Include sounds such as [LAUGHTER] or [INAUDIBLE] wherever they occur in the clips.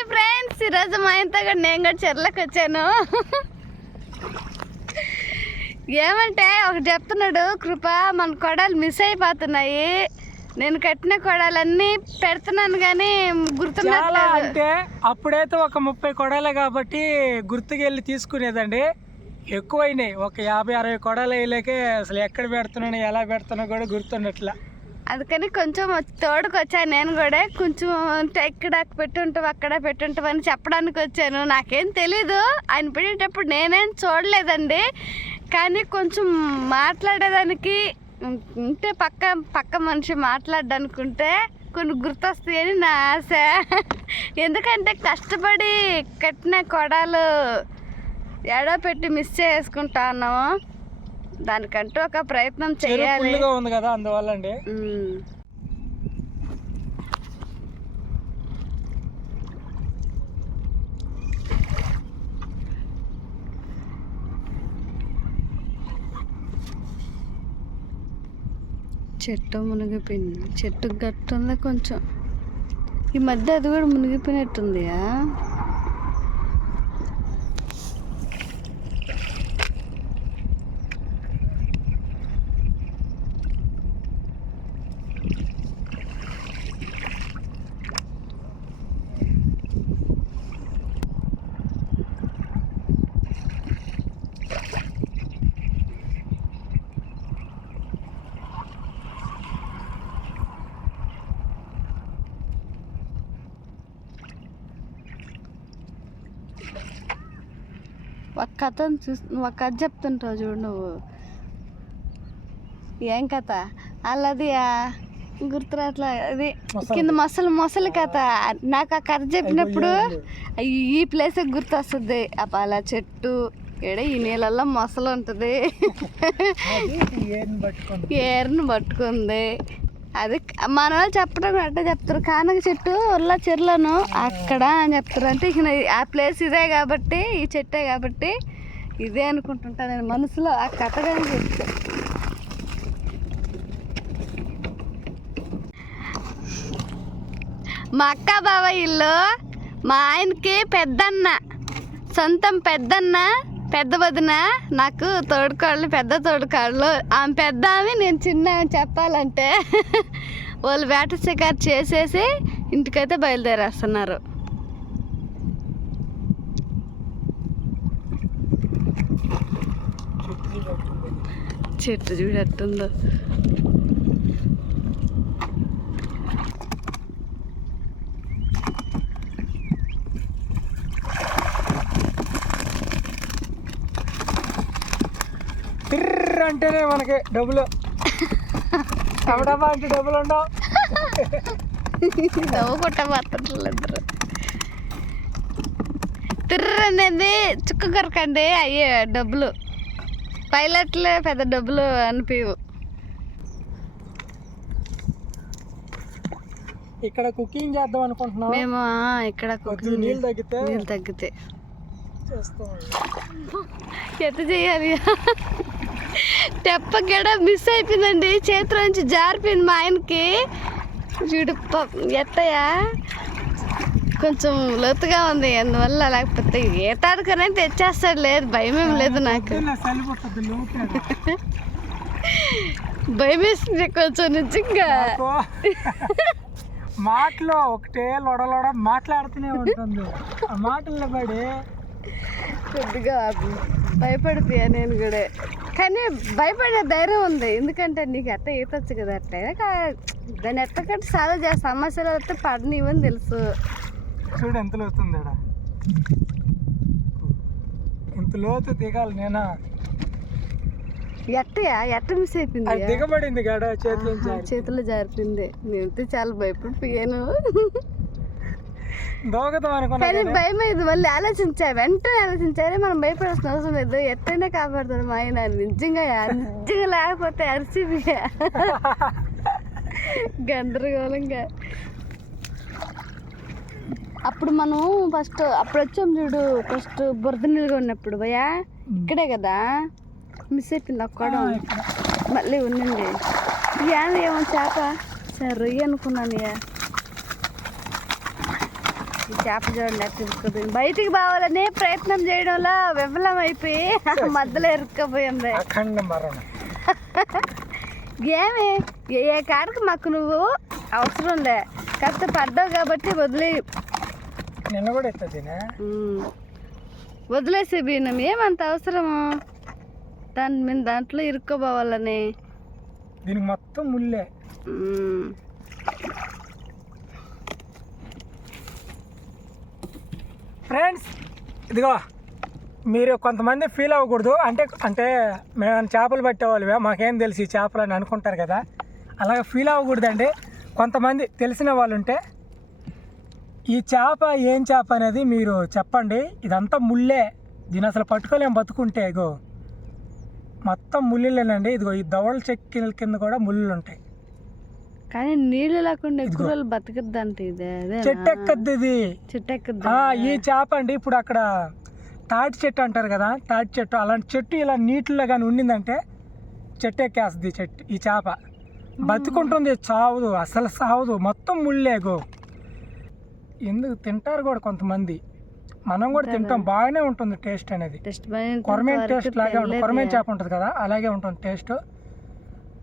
Hi friends ఈరోజు మా ఇంత కూడా నేను కూడా చెర్లకు వచ్చాను. ఏమంటే ఒకటి చెప్తున్నాడు కృప మన కొడలు మిస్ అయిపోతున్నాయి. నేను కట్టిన కొడాలన్నీ పెడుతున్నాను కానీ గుర్తున్నా అంటే అప్పుడైతే ఒక ముప్పై కొడాలే కాబట్టి గుర్తుకెళ్ళి తీసుకునేదండి. ఎక్కువైనాయి ఒక యాభై అరవై కొడాలు వేయలేకే అసలు ఎక్కడ పెడుతున్నాను ఎలా పెడుతున్నా కూడా గుర్తుండట్లా. అందుకని కొంచెం తోడుకు వచ్చాను నేను కూడా. కొంచెం అంటే ఇక్కడ పెట్టుంటావు అక్కడ పెట్టుంటావు అని చెప్పడానికి వచ్చాను. నాకేం తెలీదు. ఆయన పెట్టేటప్పుడు నేనేం చూడలేదండి. కానీ కొంచెం మాట్లాడేదానికి ఉంటే పక్క పక్క మనిషి మాట్లాడడానికి ఉంటే కొన్ని గుర్తొస్తాయని నా ఆశ. ఎందుకంటే కష్టపడి కట్టిన కొడాలు ఎడో పెట్టి మిస్ చేసుకుంటా ఉన్నాము దానికంటూ ఒక ప్రయత్నం చేయాలి. ఉంది కదా అందువల్ల అండి. చెట్టు మునిగిపోయింది. చెట్టు గట్టుంది కొంచెం. ఈ మధ్య అది కూడా మునిగిపోయినట్టుందియా? ఒక కథను చూసి నువ్వు ఒక కథ చెప్తుంటావు చూడు నువ్వు. ఏం కథ? అల్లది ఆ గుర్తురాట్లా అది. కింద మొసలు మొసలి కథ. నాకు ఆ కథ చెప్పినప్పుడు ఈ ప్లేస్ గుర్తొస్తుంది. అలా చెట్టు ఏడ ఈ నీళ్ళల్లో మొసలు ఉంటుంది. [LAUGHS] ఏరుని పట్టుకుంది. అది మన వాళ్ళు చెప్పడం అట్లా చెప్తారు. కానక చెట్టు ఉల్ల చెర్లను అక్కడ అని చెప్తారు. అంటే ఇక ఆ ప్లేస్ ఇదే కాబట్టి ఈ చెట్టే కాబట్టి ఇదే అనుకుంటుంటా నేను మనసులో ఆ కథగానే చెప్తా. మా అక్క బావ ఇల్లు మా ఆయనకి పెద్దన్న సొంతం పెద్దన్న పెద్ద వదిన నాకు తోడుకోళ్ళు పెద్ద తోడుకోళ్ళు. ఆమె పెద్ద ఆమె నేను చిన్న చెప్పాలంటే. [LAUGHS] వాళ్ళు వేట షికారు చేసేసి ఇంటికైతే బయలుదేరేస్తున్నారు. చెట్టు చూడట్టుందో తిర్ర్ అంటేనే మనకి డబ్బులు. అంటే డబ్బులు ఉండవు. [LAUGHS] నవ్వు కొట్టబోతున్నారు తిర్ర అనేది చుక్క కొరకండి అయ్యే డబ్బులు. పైలట్లే పెద్ద డబ్బులు అనిపించవు ఇక్కడ కుకింగ్ చేద్దాం అనుకుంటున్నాం. మేము ఇక్కడ కొద్దిగా నీళ్ళు తగ్గితే నీళ్ళు తగ్గితే. చేస్తాం. ఎట్ట చేయాలి? తెప్పగడ మిస్ అయిపోయిందండి. చేతిలో నుంచి జారిపోయింది మా ఆయనకి. చూడు ఎట్టయా కొంచెం లోతుగా ఉంది అందువల్ల లేకపోతే ఏటాడుకనే తెచ్చేస్తాడు లేదు భయం ఏం లేదు నాకు. [LAUGHS] భయం వేసింది కొంచెం నిజంగా. మాటలో ఒకటే లొడలొడ మాట్లాడుతూనే ఉంటుంది. ఆ మాటల్లో పడి కొద్దిగా భయపడిపోయా నేను కూడా. కానీ భయపడే ధైర్యం ఉంది. ఎందుకంటే నీకు ఎట్ట ఈతొచ్చు కదా అట్టే కా- దాన్ని ఎట్టకంటే సాల్వ్ చేస్తా. సమస్యలు వస్తే పడనివని తెలుసు. చూడు ఎంత లోతుంది. ఇంత లోతు దిగాలి నేనా? ఎట్టయా ఎట్ట మిస్ అయిపోయింది దిగబడింది గడ చేతిలో చేతిలో జారిపోయింది. నేనైతే చాలా భయపడిపోయాను. దోగదాం అనుకున్నా కానీ కానీ. భయం అయింది మళ్ళీ ఆలోచించా వెంటనే ఆలోచించారే మనం భయపడాల్సిన అవసరం లేదు ఎట్టైనా కాపాడుతాడు మా ఆయన నిజంగా నిజంగా లేకపోతే అరిచిపోయా గందరగోళంగా. అప్పుడు మనం ఫస్ట్ అప్పుడు వచ్చాం చూడు ఫస్ట్ బురద నీళ్ళుగా ఉన్నప్పుడు భయా ఇక్కడే కదా? మిస్ అయిపోయింది అక్కడ. మళ్ళీ ఉండింది ఏమి చేప. సరే అనుకున్నాను ఇక ఈ చేప చూడండి ఎట్లా ఇరుక్కుపోయింది బయటికి పోవాలని ప్రయత్నం చేయడంలో విఫలం అయిపోయి [LAUGHS] మధ్యలో ఇరుక్కుపోయింది ఏమి ఏ కాడికి మాకు నువ్వు అవసరం లే. కాస్త పడ్డావు కాబట్టి వదిలే. నిన్న కూడా వదిలేసే బీనం ఏమంత అవసరము? దాని మీద దాంట్లో ఇరుక్కోపోవాలని దీనికి మొత్తం ముల్లే. ఫ్రెండ్స్ ఇదిగో మీరు కొంతమంది ఫీల్ అవ్వకూడదు. అంటే అంటే మేము చేపలు పట్టేవాళ్ళమే? మాకేం తెలిసి ఈ చేపలు అని అనుకుంటారు కదా. అలాగే ఫీల్ అవ్వకూడదండి. కొంతమంది తెలిసిన వాళ్ళు ఉంటే ఈ చేప ఏం చేప అనేది మీరు చెప్పండి. ఇదంతా ముళ్ళే. దీని అసలు పట్టుకోలేం బతుకుంటే ఇగో. మొత్తం ముళ్ళులేనండి ఇదిగో ఈ దవడల చెక్కిల కింద కూడా ముళ్ళు ఉంటాయి కానీ నీళ్ళు లేకుండా ఎక్కువ బతకద్దంటే ఇదే చెట్టు ఎక్కద్ది ఇది చెట్టు ఎక్కుద్ది ఆ, ఈ చేప అండి ఇప్పుడు అక్కడ తాటి చెట్టు అంటారు కదా తాటి చెట్టు అలాంటి చెట్టు ఇలా నీటిలో కానీ ఉండిందంటే చెట్టు ఎక్కేస్తుంది చెట్టు ఈ చేప. బతుకుంటుంది చావదు అసలు సావదు మొత్తం ముళ్ళేగో ఎందుకు తింటారు కూడా కొంతమంది. మనం కూడా తింటాం బాగానే ఉంటుంది టేస్ట్ అనేది. కొరమేన్ టేస్ట్ లాగే ఉంటుంది. కొరమేన్ చేప ఉంటుంది కదా అలాగే ఉంటుంది టేస్ట్.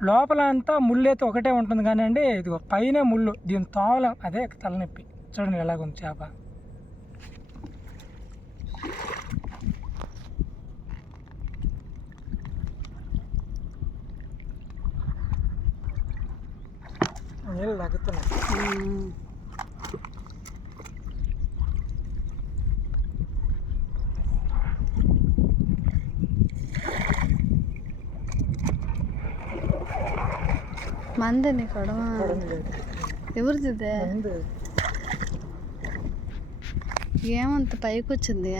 లోపల అంతా ముళ్ళు అయితే ఒకటే ఉంటుంది కానీ అండి ఇది పైన ముళ్ళు దీని తోల అదే తలనొప్పి. చూడండి ఎలాగుంది చేప. నీళ్ళు తగ్గుతున్నాయి. మందని కొడవ ఎవరిది ఇదే? ముందు ఏమంత పైకి వచ్చింది.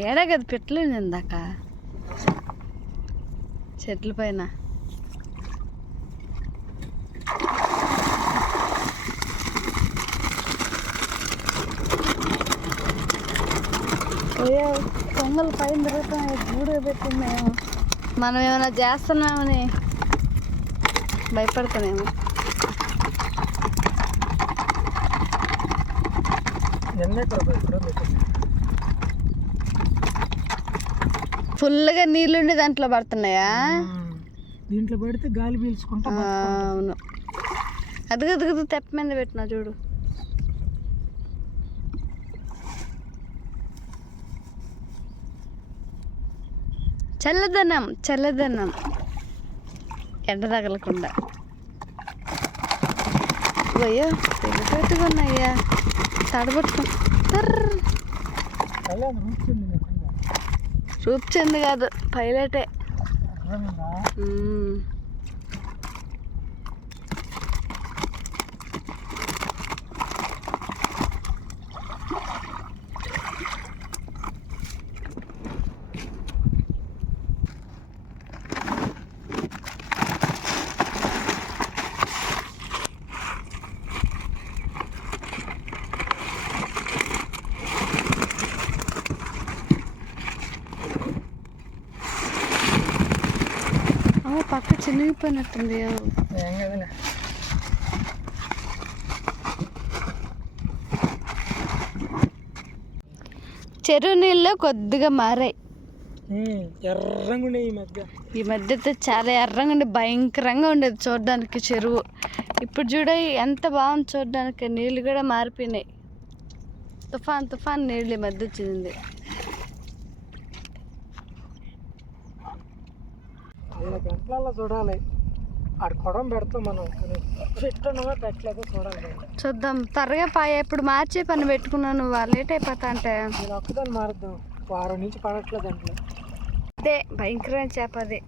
ఏడా కదా పెట్టలేదు ఇందాక చెట్ల పైన అయ్యో కొంగలు పైన తిరుగుతాయి గూడు పెట్టిందేమో మనం ఏమైనా చేస్తున్నామని పెట్టింది. ఫుల్గా నీళ్ళుండి దాంట్లో పడుతున్నాయా. దీంట్లో పెడితే గాలి పీల్చుకుంటా అవును. అదుగు అదుగు తెప్ప మీద పెట్టినా చూడు. చల్లదనం చల్లదనం. ఎండ తగలకుండా. అయ్యో పెట్టుకున్నాయ్యా తడబట్టుకో. తర్ర. కళ్యాణ్ రూపుతుంది లేకుండా రూప్చంద్ కాదు పైలటే పక్క చినిగిపోయినట్టుంది ఏం కదలే చెరువు నీళ్ళు కొద్దిగా మారాయి. ఎర్రంగా ఈ మధ్య. ఈ మధ్య చాలా ఎర్రంగా ఉండి భయంకరంగా ఉండేది చూడడానికి చెరువు. ఇప్పుడు చూడ ఎంత బాగుంది చూడడానికి నీళ్ళు కూడా మారిపోయినాయి. తుఫాన్ తుఫాన్ నీళ్ళు ఈ మధ్య వచ్చింది. వాళ్ళ గంటలలో చూడాలి. ఆడ కొడం పెడతాం మనం కానీ పెట్టలేదో చూడాలి చూద్దాం. త్వరగా పాయ ఇప్పుడు మార్చే పని పెట్టుకున్నాను నువ్వు లేట్ అయిపోతా అంటే నేను ఒక్కదాన్ని మారుద్దాం. వారం నుంచి పడట్లేదు దాంట్లో. అదే భయంకరమైన చేప అదే.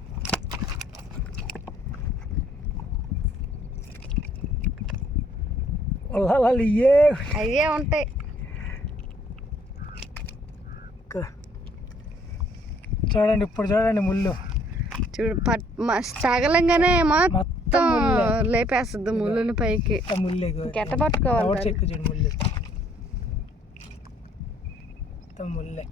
వాళ్ళు ఏ అయ్యే ఉంటాయి. చూడండి ఇప్పుడు చూడండి ముళ్ళు. చూడు పట్ తగలంగానే మొత్తం. లేపేస్తుంది ముళ్ళుని పైకి. ఇంకెట్ట పట్టుకోవాలి ముళ్ళు.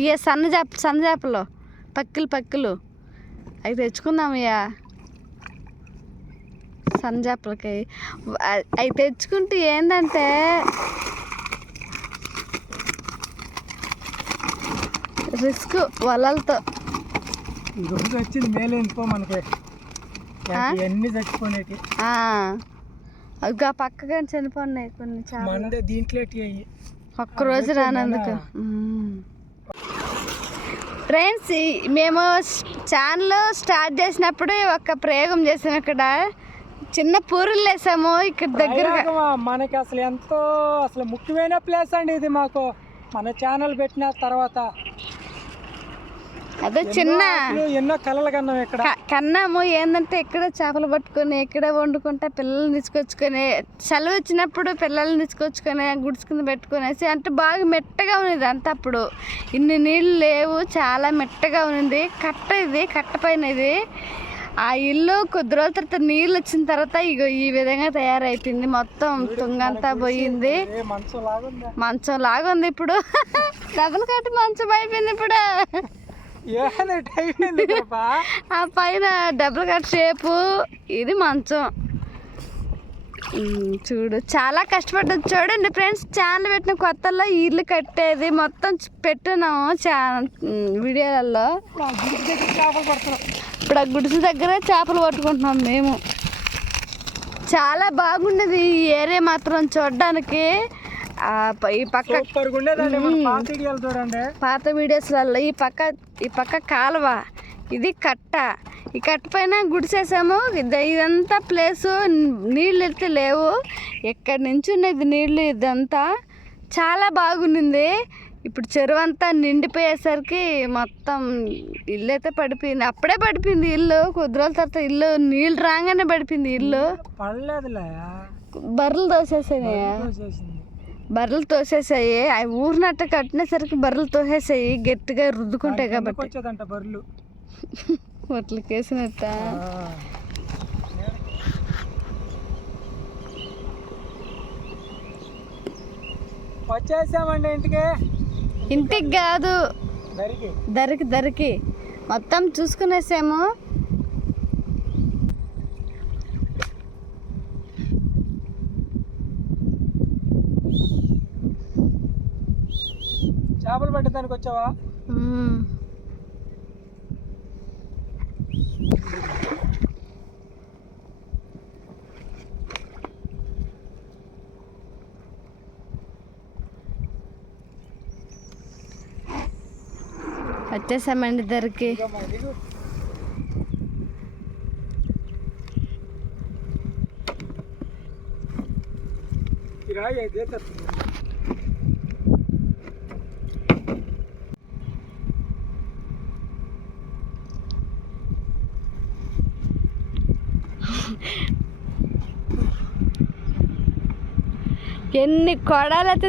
ఇక సన్న చేప సన్న చేపలు పక్కులు పక్కులు. అవి తెచ్చుకుందామయ్యా సన్నజాపలకి అవి తెచ్చుకుంటే ఏంటంటే రిస్క్ వలలతో. రోజు వచ్చింది మేలు ఇంకో మనకి. ఆ, అవి ఆ. పక్కగా చనిపోయినాయి కొన్ని చాలా దీంట్లో ఒక్క రోజు రానందుకు ఫ్రెండ్స్ మేము ఛానల్ స్టార్ట్ చేసినప్పుడు ఒక ప్రయోగం చేసాము ఇక్కడ. చిన్న పూరులు వేసాము ఇక్కడ దగ్గర? మనకి అసలు ఎంతో అసలు ముఖ్యమైన ప్లేస్ అండి ఇది మాకు. మన ఛానల్ పెట్టిన తర్వాత. అదే చిన్న ఎన్నో కలలు కన్నాం ఇక్కడ కన్నాము ఏంటంటే ఇక్కడ చేపలు పట్టుకొని ఇక్కడే వండుకుంటా పిల్లల్ని తీసుకొచ్చుకొని సెలవు వచ్చినప్పుడు పిల్లల్ని తీసుకొచ్చుకొని గుడుచుకుని పెట్టుకునేసి అంటే బాగా మెట్టగా ఉన్నది అంతా అప్పుడు. ఇన్ని నీళ్ళు లేవు చాలా మెట్టగా ఉన్నది. కట్ట ఇది కట్ట పైన ఇది. ఆ ఇల్లు కొద్ది రోజుల తర్వాత నీళ్ళు వచ్చిన తర్వాత ఇగో ఈ విధంగా తయారైపోయింది. మొత్తం తుంగంతా పోయింది. లాగుందా? మంచం లాగా ఉంది ఇప్పుడు. [LAUGHS] డబ్బులు కట్టి మంచం అయిపోయింది ఇప్పుడు. ఆ పైన డబుల్ కట్ షేపు. ఇది మంచం. చూడు చాలా కష్టపడ్డది చూడండి ఫ్రెండ్స్ ఛానల్ పెట్టిన కొత్తలో ఇల్లు కట్టేది. మొత్తం పెట్టినాము ఉమ్, వీడియోలలో ఇప్పుడు ఆ గుడిసె దగ్గర చేపలు పట్టుకుంటున్నాం మేము. చాలా బాగుండేది ఈ ఏరియా మాత్రం చూడడానికి. ఈ పక్క పాత వీడియోస్లలో ఈ పక్క ఈ పక్క కాలువ ఇది కట్ట. ఈ కట్ట పైన గుడిసేసాము. ఇది- ఇదంతా ప్లేసు నీళ్ళు అయితే లేవు. ఎక్కడి నుంచి ఉన్నది నీళ్ళు ఇదంతా? చాలా బాగుండింది. ఇప్పుడు చెరువు అంతా నిండిపోయేసరికి మొత్తం ఇల్లు అయితే పడిపోయింది. అప్పుడే పడిపోయింది ఇల్లు. కొద్ది రోజుల తర్వాత ఇల్లు నీళ్ళు రాగానే పడిపోయింది ఇల్లు. పడలేదులే. బర్రెలు చేసింది బర్రెలు తోసేసాయి. అవి ఊరినట్టు కట్టినసరికి బర్రెలు తోసేసాయి. గట్టిగా రుద్దుకుంటాయి కాబట్టి. బర్రెలు? ఒట్లకి వేసినట్ట ఆ. వచ్చేసామండి ఇంటికి. ఇంటికి కాదు. దరికి దరికి. మొత్తం చూసుకునేసాము చేపలు పట్టడానికి వచ్చావా. వచ్చేసామండి దరికి ఇదిగో మా ఎన్ని కొడాలు అయితే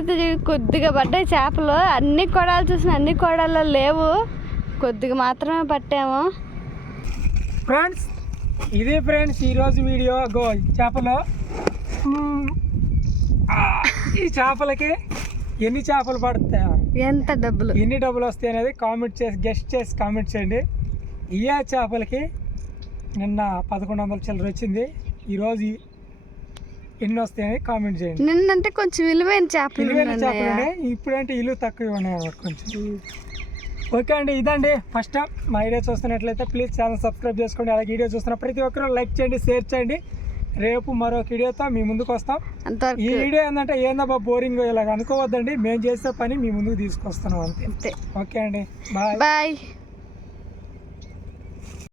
కొద్దిగా పడ్డాయి చేపలు అన్ని కొడాలు చూసిన అన్ని కొడాలు లేవు. కొద్దిగా మాత్రమే పట్టాము. ఫ్రెండ్స్ ఇది ఫ్రెండ్స్ ఈరోజు వీడియో గో చేపలు. ఈ చేపలకి ఎన్ని చేపలు పడతాయి ఎంత డబ్బులు? ఎన్ని డబ్బులు వస్తాయి అనేది కామెంట్ చేసి గెస్ట్ చేసి కామెంట్ చేయండి. ఈ చేపలకి నిన్న పదకొండు వందల చిల్లర వచ్చింది. ఈరోజు ఎన్ని వస్తాయని కామెంట్ చేయండి. నిన్నంటే కొంచెం విలువైన చేపలు విలువైన చేపలు ఉన్నాయి ఇప్పుడంటే ఇల్లు తక్కువ ఉన్నాయి కొంచెం ఓకే అండి ఇదండి. ఫస్ట్ టైం మా వీడియో చూస్తున్నట్లయితే ప్లీజ్ ఛానల్ సబ్స్క్రైబ్ చేసుకోండి. అలాగే వీడియో చూస్తున్న ప్రతి ఒక్కరూ లైక్ చేయండి షేర్ చేయండి. రేపు మరొక వీడియోతో మీ ముందుకు వస్తాం. ఈ వీడియో ఏంటంటే ఏందబ్బా బోరింగ్ ఇలాగ అనుకోవద్దండి. మేము చేసే పని మీ ముందుకు తీసుకొస్తున్నాం అంతే. ఓకే అండి బాయ్. బాయ్.